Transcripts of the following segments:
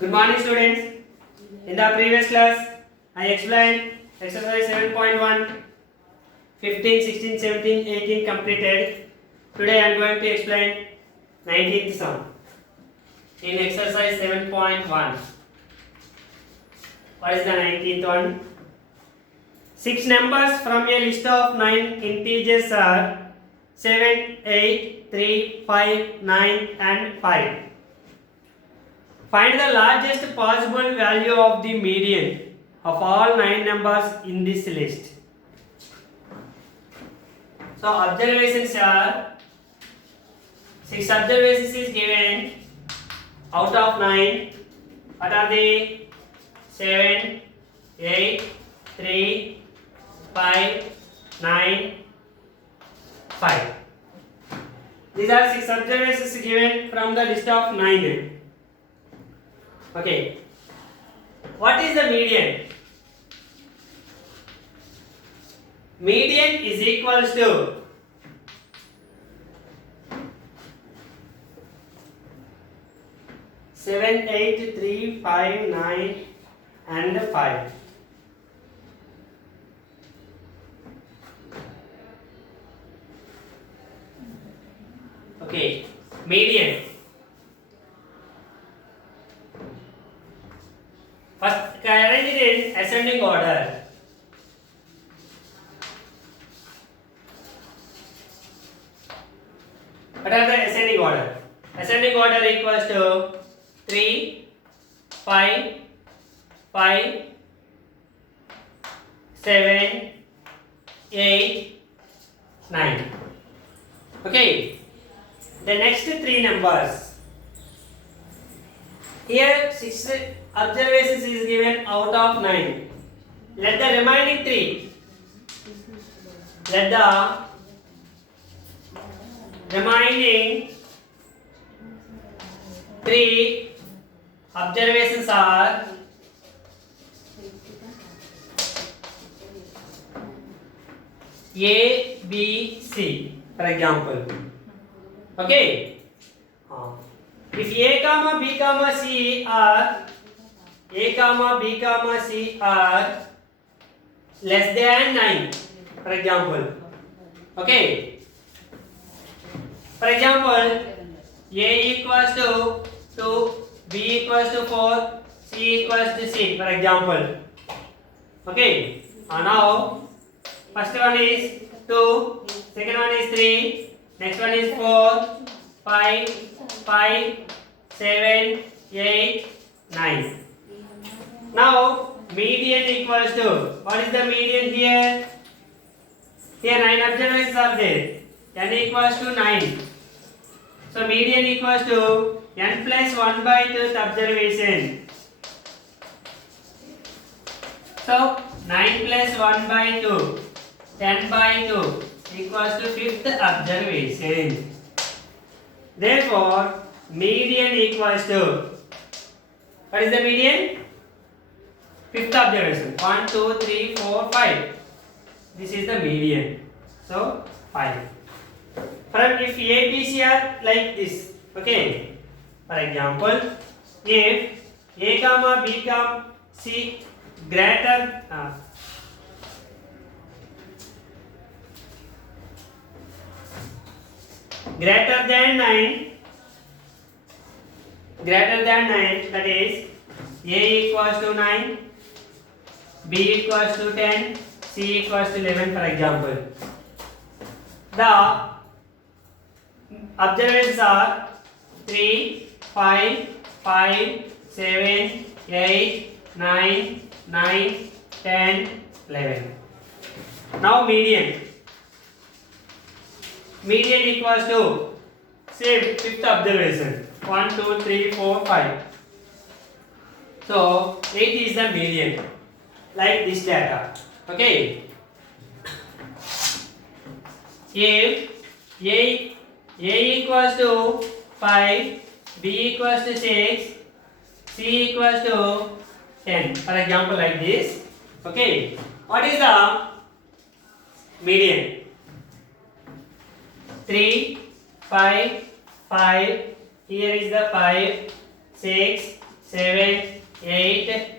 Good morning, students. In the previous class, I explained exercise 7.1, 15, 16, 17, 18 completed. Today I am going to explain 19th sum. In exercise 7.1, what is the 19th one? 6 numbers from a list of 9 integers are 7, 8, 3, 5, 9 and 5. Find the largest possible value of the median of all 9 numbers in this list. So observations are 6 observations is given out of 9. What are they? 7, 8, 3, 5, 9, 5. These are 6 observations given from the list of 9. Okay. What is the median? Median is equals to seven, 8, 3, 5, 9 and 5. Okay, median. First, arrange it in ascending order. What are the ascending order? Ascending order equals to 3, 5, 5, 7, 8, 9. Okay. The next 3 numbers. Here 6 observations is given out of 9. Let the remaining 3. Let the remaining 3 observations are A, B, C, for example. Okay. If A comma B comma C are less than 9, for example. Okay. For example, A equals to 2, B equals to 4, C equals to 6, for example. Okay. Now, first one is 2, second one is 3, next one is 4, 5, 7, 8, 9. Now, median equals to, what is the median here? Here 9 observations are there. N equals to 9. So, median equals to n plus 1 by 2th observation. So, 9 plus 1 by 2, 10 by 2 equals to 5th observation. Therefore, median equals to, what is the median? 5th observation. 1, 2, 3, 4, 5. This is the median. So, 5. From if A, B, C are like this. Okay. For example, if A comma B comma C greater than 9, that is A equals to 9, B equals to 10, C equals to 11, for example. The observations are 3, 5, 7, 8, 9, 10, 11. Now median. Median equals to same 5th observation. 1, 2, 3, 4, 5. So 8 is the median. Like this data. Okay. If A equals to 5, B equals to 6, C equals to 10. For example, like this. Okay. What is the median? 3, 5, 5. Here is the 5, 6, 7, 8,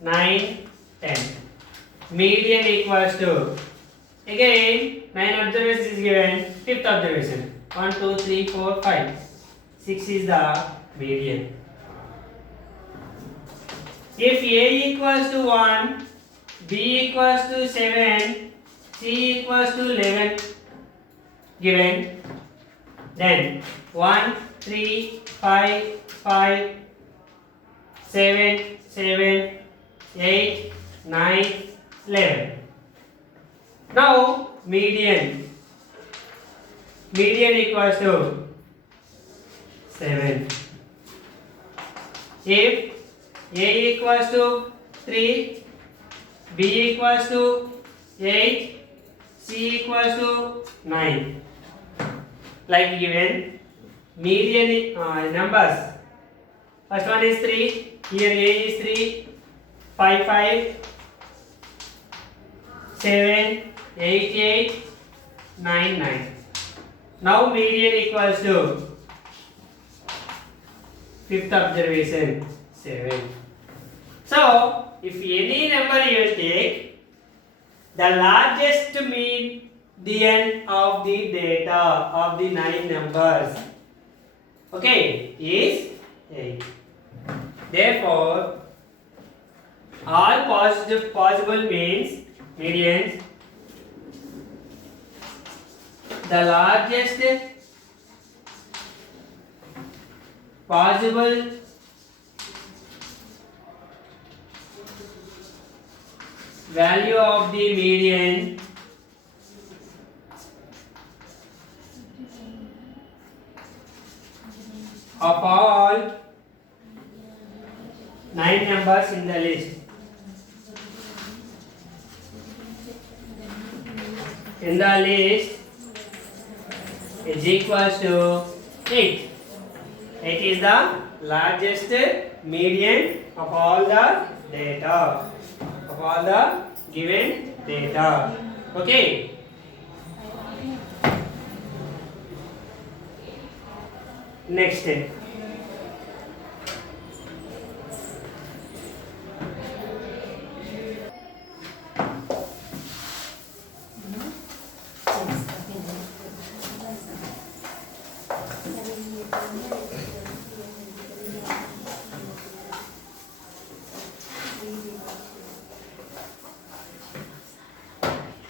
9, 10. Median equals to, again 9 observations is given. Fifth observation, 1, 2, 3, 4, 5. 6 is the median. If A equals to 1, B equals to 7, C equals to 11 given, then 1, 3, 5, 5, 7, 7, 8, 9, 11. Now median equals to 7. If A equals to 3, B equals to 8, C equals to 9, like given, median numbers. First one is 3. Here A is 3. 5, 5, 7, 8, 8, 9, 9. Now median equals to fifth observation, 7. So if any number you take, the largest median of the data of the 9 numbers, okay, is 8. Therefore, all possible means medians, the largest possible value of the median of all 9 numbers in the list. In the list is equals to 8. 8 is the largest median of all the data, of all the given data. Okay. Next.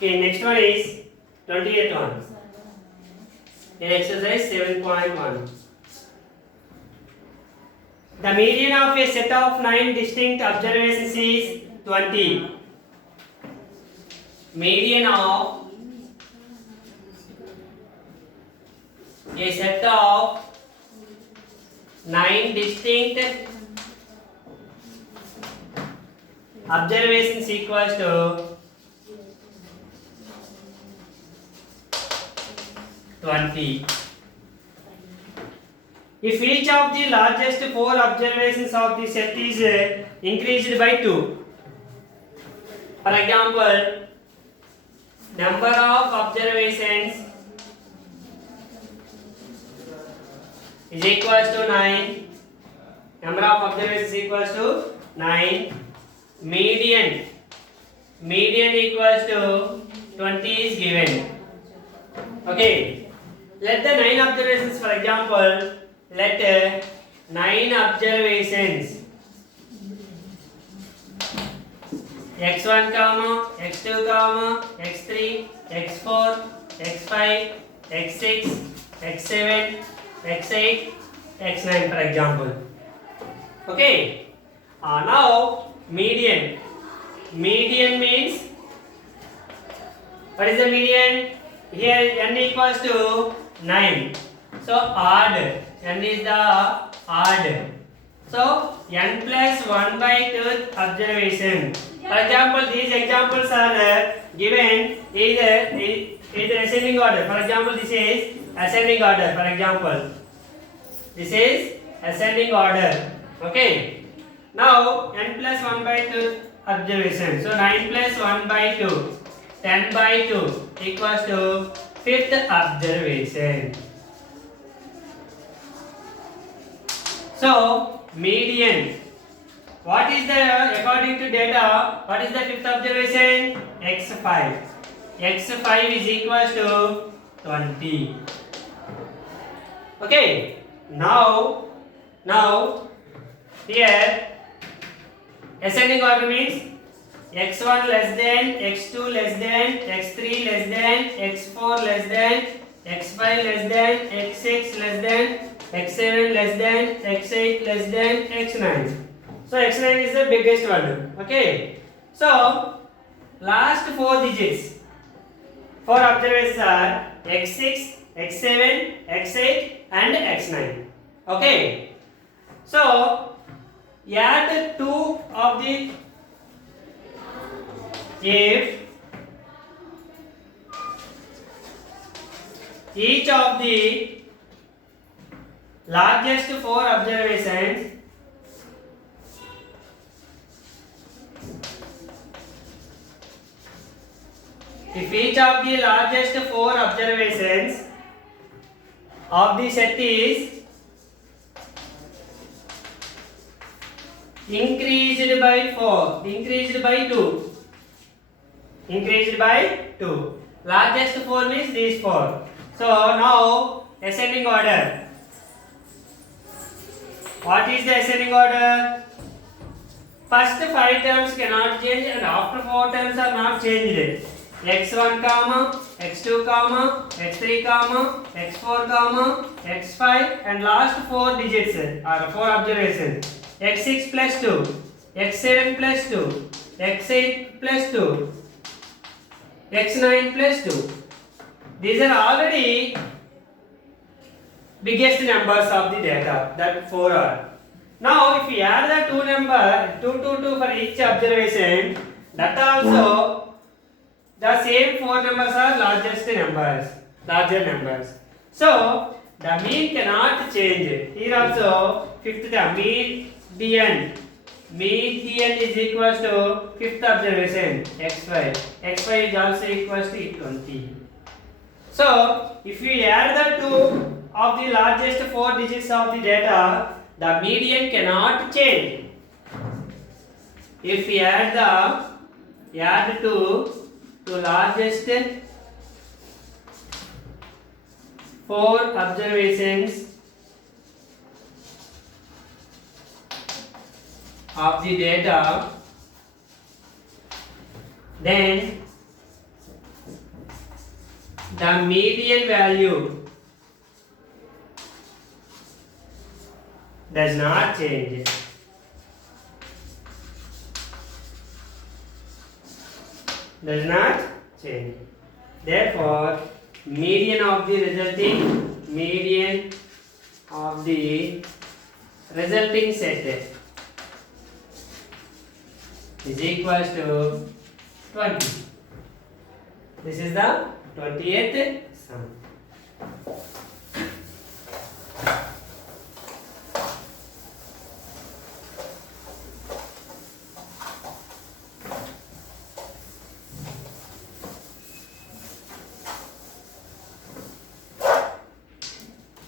Okay, next one is 28th one. In exercise 7.1. The median of a set of 9 distinct observations is 20. Median of a set of 9 distinct observations equals to 20. If each of the largest 4 observations of the set is increased by 2, for example, number of observations is equals to 9, number of observations equals to 9, median equals to 20 is given. Okay, let the 9 observations, for example, let 9 observations x1, x2, x3, x4, x5, x6, x7, x8, x9, for example. Okay, now median means, what is the median? Here n equals to 9, so odd, n is the odd, so n plus 1 by 2 observation. For example, these examples are given either ascending order. For example, this is ascending order. For example, this is ascending order. Okay, now n plus 1 by 2 observation, so 9 plus 1 by 2, 10 by 2 equals to 5th observation. So median. What is the, according to data, what is the fifth observation? X5. X5 is equals to 20. Okay. Now here ascending order means x1 less than, x2 less than, x3 less than, x4 less than, x5 less than, x6 less than, x7 less than, x8 less than, x9. So x9 is the biggest value. Okay. So last 4 digits, 4 observations are x6, x7, x8 and x9. Okay. So add 2 of the, if each of the largest 4 observations if each of the largest 4 observations of the set is increased by 4, increased by 2, increased by 2. Largest 4 means these 4. So now ascending order. What is the ascending order? First 5 terms cannot change and after 4 terms are not changed. x1 comma, x2 comma, x3 comma, x4 comma, x5 and last 4 digits are 4 observations. x6 plus 2, x7 plus 2, x8 plus 2, x9 plus 2. These are already biggest numbers of the data, that 4 are. Now if we add the 2 number, 2 for each observation, that also the same 4 numbers are larger numbers. So the mean cannot change. Here also fifth the median. Median is equals to fifth observation x5. x5 is also equals to 20. So if we add the 2 of the largest 4 digits of the data, the median cannot change. If we add 2 to largest 4 observations of the data, then the median value does not change. Does not change. Therefore, median of the resulting set is equals to 20. This is the 20th sum.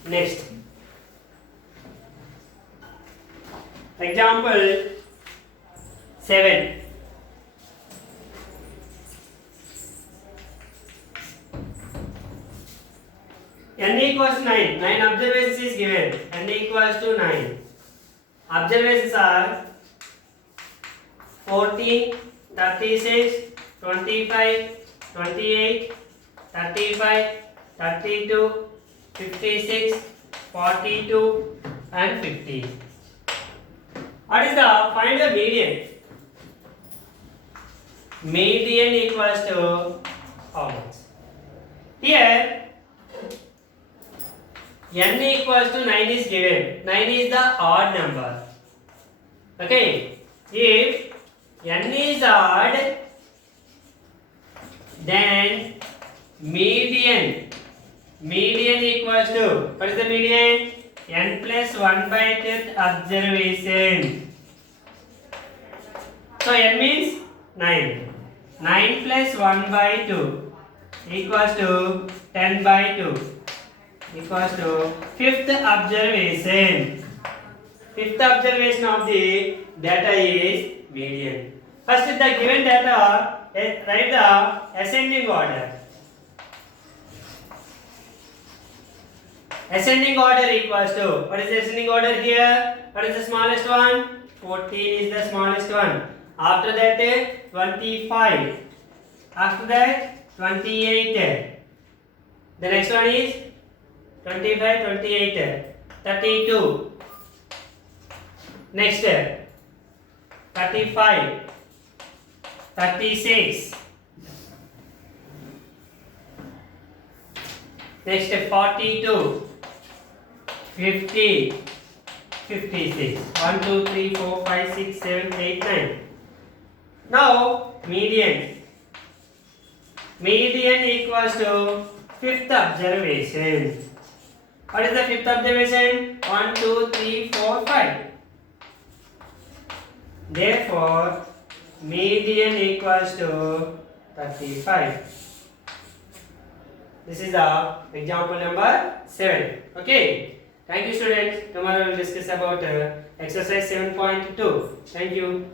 Next, example 7. N equals 9. 9 observations is given. N equals to 9. Observations are 14, 36, 25, 28, 35, 32, 56, 42 and 50. What is the, find the median? Median equals to how much? Here n equals to 9 is given. 9 is the odd number. Okay. If n is odd, then median equals to, what is the median? N plus 1 by 10th observation. So n means 9. 9 plus 1 by 2 equals to 10 by 2 equals to 5th observation. Fifth observation of the data is median. First, the given data, write the ascending order. Ascending order equals to, what is the ascending order here? What is the smallest one? 14 is the smallest one. After that 25. After that 28. The next one is 25, 28, 32. Next 35, 36. Next 42, 50, 56. 1, 2, 3, 4, 5, 6, 7, 8, 9. Now median. Median equals to fifth observation. What is the fifth observation? 1, 2, 3, 4, 5. Therefore, median equals to 35. This is the example number 7. Okay. Thank you, students. Tomorrow we will discuss about exercise 7.2. Thank you.